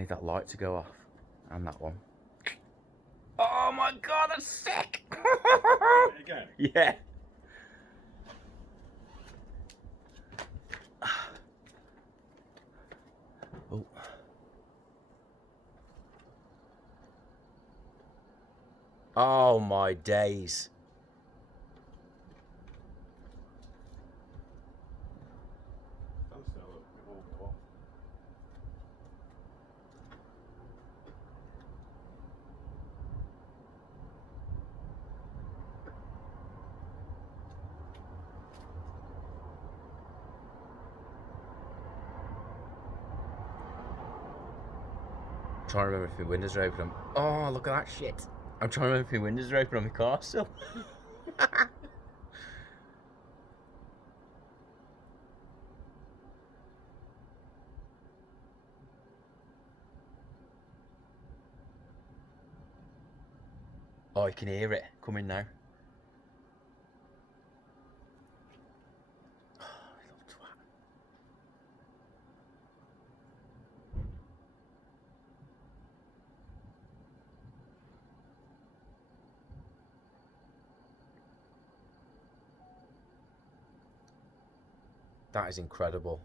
need that light to go off. And that one. Oh my god, that's sick! Again? Yeah. Oh. Oh my days. Stand still, it will go off. I'm trying to remember if my windows are open. Oh, look at that shit. I'm trying to remember if my windows are open on my car still. Oh, I can hear it coming now. Oh, little twat. That is incredible.